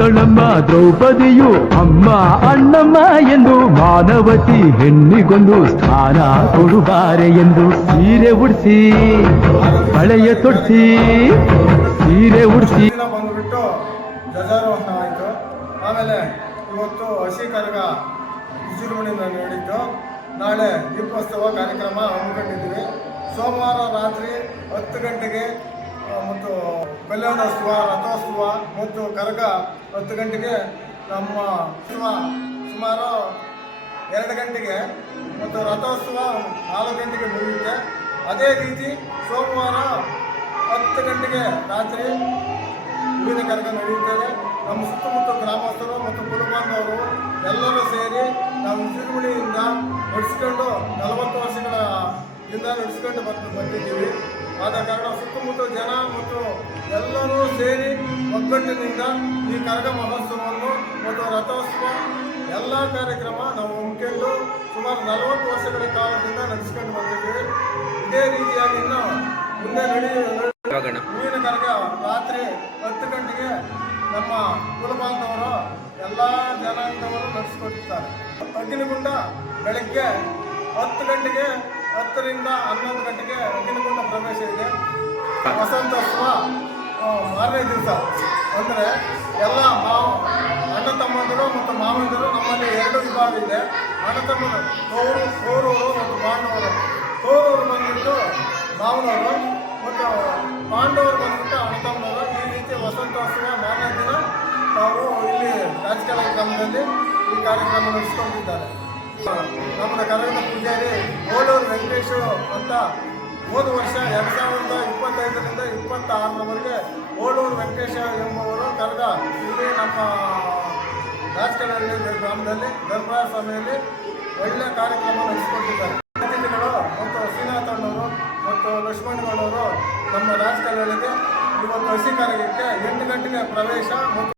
ಸೋತಳಮ್ಮ ದ್ರೌಪದಿಯು ಅಮ್ಮ ಅಣ್ಣಮ್ಮ ಎಂದು ಮಾನವತಿ ಹೆಣ್ಣಿಗೊಂದು ಸ್ಥಾನ ಕೊಡುಬಾರೆ ಎಂದು ಸೀರೆ ಉಡಿಸಿ ಹಳೆಯ ತೊಡಿಸಿ ಸೀರೆ ಉಡಿಸಿ ಬಂದುಬಿಟ್ಟು ಧ್ವಜಾರೋಹಣ ಆಯಿತು. ಆಮೇಲೆ ಇವತ್ತು ಹಸಿ ಕರಗ ವಿಜೃಂಭಣೆಯಿಂದ ನಡೆಯಿತು. ನಾಳೆ ದೀಪೋತ್ಸವ ಕಾರ್ಯಕ್ರಮ ಹಮ್ಮಿಕೊಂಡಿದ್ದೀವಿ. ಸೋಮವಾರ ರಾತ್ರಿ 10 ಗಂಟೆಗೆ ಮತ್ತು ಕಲ್ಯಾಣೋತ್ಸವ, ರಥೋತ್ಸವ ಮತ್ತು ಕರಗ 10 ಗಂಟೆಗೆ, ನಮ್ಮ ಸುಮಾರು 2 ಗಂಟೆಗೆ ಮತ್ತು ರಥೋತ್ಸವ 4 ಗಂಟೆಗೆ ಮುಗಿಯುತ್ತೆ. ಅದೇ ರೀತಿ ಸೋಮವಾರ 10 ಗಂಟೆಗೆ ರಾತ್ರಿ ಹೂವಿನ ಕರಗ ನಡೆಯುತ್ತದೆ. ನಮ್ಮ ಸುತ್ತಮುತ್ತ ಗ್ರಾಮಸ್ಥರು ಮತ್ತು ಕುಟುಂಬದವರು ಎಲ್ಲರೂ ಸೇರಿ ನಾವು ವಿಜೃಂಭಣೆಯಿಂದ ನಡೆಸ್ಕೊಂಡು 40 ವರ್ಷಗಳಿಂದ ನಡೆಸ್ಕೊಂಡು ಬಂದಿದ್ದೀವಿ. ಆದ ಕಾರಣ ಸುತ್ತಮುತ್ತ ಜನ ಮತ್ತು ಎಲ್ಲರೂ ಸೇರಿ ಒಗ್ಗಟ್ಟಿನಿಂದ ಈ ಕರಗ ಮಹೋತ್ಸವವನ್ನು ಮತ್ತು ರಥೋತ್ಸವ ಎಲ್ಲ ಕಾರ್ಯಕ್ರಮ ನಾವು ಹಮ್ಮಿಕೊಂಡು ಸುಮಾರು 40 ವರ್ಷಗಳ ಕಾಲದಿಂದ ನಡೆಸ್ಕೊಂಡು ಬಂದಿದ್ದೀವಿ. ಇದೇ ರೀತಿಯಾಗಿ ಇನ್ನು ಮುಂದೆ ಹೂವಿನ ಕರಗ ರಾತ್ರಿ 10 ಗಂಟೆಗೆ ನಮ್ಮ ಕುಲಬಾಂಧವರು ಎಲ್ಲ ಜನಾಂಗದವರು ನಡೆಸಿಕೊಟ್ಟಿದ್ದಾರೆ. ಅಗ್ನಿಗುಂಡ ಬೆಳಗ್ಗೆ 10 ಗಂಟೆಗೆ, 10 ರಿಂದ 11 ಗಂಟೆಗೆ ಅಗ್ನಿಗುಂಡ ಪ್ರವೇಶ ಇದೆ. ವಸಂತೋತ್ಸವ ಮಾರನೇ ದಿವಸ, ಅಂದರೆ ಎಲ್ಲ ಅಣ್ಣ ತಮ್ಮಂದಿರು ಮತ್ತು ಮಾವಂದಿರು. ನಮ್ಮಲ್ಲಿ 2 ವಿಭಾಗ ಇದೆ. ಅಣ್ಣ ತಮ್ಮಂದರು ಕೌರವರು ಮತ್ತು ಪಾಂಡವರು. ಕೌರವರು ಬಂದ್ಬಿಟ್ಟು ಮಾವನವರು ಮತ್ತು ಪಾಂಡವರು ಬಂದ್ಬಿಟ್ಟು ಅಣ್ಣ ತಮ್ಮನವರು. ಈ ರೀತಿ ವಸಂತೋತ್ಸವ ಮಾರನೇ ದಿನ ನಾವು ಇಲ್ಲಿ ರಾಜಕೀಯ ಗ್ರಾಮದಲ್ಲಿ ಈ ಕಾರ್ಯಕ್ರಮ ನಡೆಸಿಕೊಂಡಿದ್ದಾರೆ. ನಮ್ಮ ಕರಗದ ಪೂಜಾರಿ ಓಲೂರು ವೆಂಕಟೇಶ್ ಅಂತ ಹೋದ ವರ್ಷ 2025ರಿಂದ 26ರವರೆಗೆ ಓಲೂರು ವೆಂಕಟೇಶ ಎಂಬುವರು ಕರಗ ಇಲ್ಲಿ ನಮ್ಮ ರಾಜಕೀಯ ಗ್ರಾಮದಲ್ಲಿ ದರ್ಬಾರ್ ಸಮಯದಲ್ಲಿ ಒಳ್ಳೆಯ ಕಾರ್ಯಕ್ರಮ ನಡೆಸಿಕೊಂಡಿದ್ದಾರೆ. ಅತಿಥಿಗಳು ಮತ್ತು ಶ್ರೀನಾಥಣ್ಣವರು ಮತ್ತು ಲಕ್ಷ್ಮಣಗೌಡವರು ನಮ್ಮ ರಾಜಕೀಯಗಳಿಗೆ ಇವತ್ತು ಹಸಿ ಕರಗಕ್ಕೆ 8 ಗಂಟೆಗೆ ಪ್ರವೇಶ ಮತ್ತು